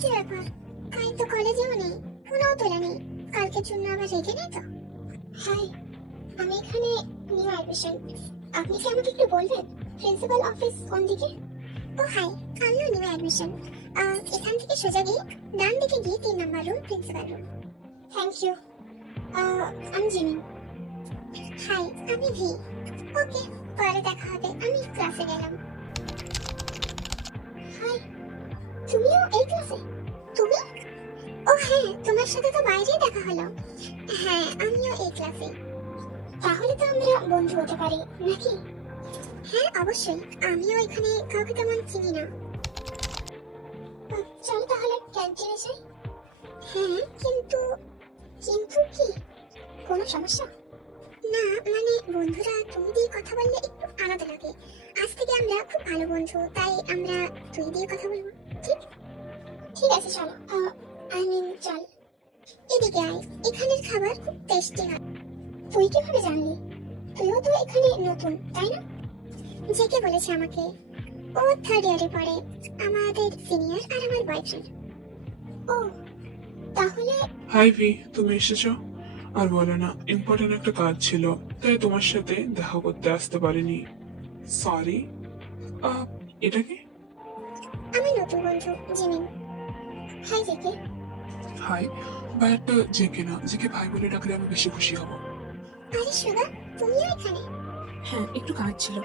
কি ব্যাপার? কাল তো কলেজেও নেই, ফোনও তোলা নেই। কালকের জন্য আবার রেখে নেই তো? হাই, আমি এখানে নিউ অ্যাডমিশন। আপনি কি আমাকে একটু বলবেন প্রিন্সিপাল অফিস কোন দিকে? ও হাই, আমিও নিউ অ্যাডমিশন। এখান থেকে সোজা গিয়ে ডান দিকে গিয়ে 3 number room, principal room. Thank you. আমি জিমি। হাই, আমি ভি। ওকে, পরে দেখা হবে, আমি ক্লাসে গেলাম। হাই, তুমিও এই ক্লাসে? তুমি? ও হ্যাঁ, তোমার সাথে তো বাইরেই দেখা হলো। হ্যাঁ, আমিও এই ক্লাসে। তাহলে তো আমরা বন্ধু হতে পারি, নাকি? হ্যাঁ অবশ্যই, আমিও এখানে কাউকে তেমন চিনি না। চল তাহলে ক্যান্টিনে যাই। হ্যাঁ, কিন্তু কিন্তু কি? কোনো সমস্যা? না, মানে বন্ধুরা তুমি দিয়ে কথা বললে একটু আলাদা লাগে। আজ থেকে আমরা খুব ভালো বন্ধু, তাই আমরা তুই দিয়ে কথা বলবো। ঠিক ঠিক আছে, চলো। আই মিন চল, এদিকে আয়। এখানের খাবার খুব টেস্টি হয়। তুই কিভাবে জানলি? তুইও তো এখানে নতুন, তাই না? জেকে বলেছে আমাকে। ও 3rd ইয়ারে পড়ে, আমাদের সিনিয়র আর আমার বয়ফ্রেন্ড। ও, তাহলে হাই ভি, তুমি এসেছো? আর বলো না, ইম্পর্টেন্ট একটা কাজ ছিল, তাই তোমার সাথে দেখা করতে আসতে পারিনি। সরি। এটা কি? আমার নতুন বন্ধু জিমিন। Hi JK. হাই। ভাইয়াটা জেকে না, জেকে ভাই বলে ডাকলে আমি বেশি খুশি হব। আরে সুগা, তুমিও এখানে? হ্যাঁ, একটু কাজ ছিল।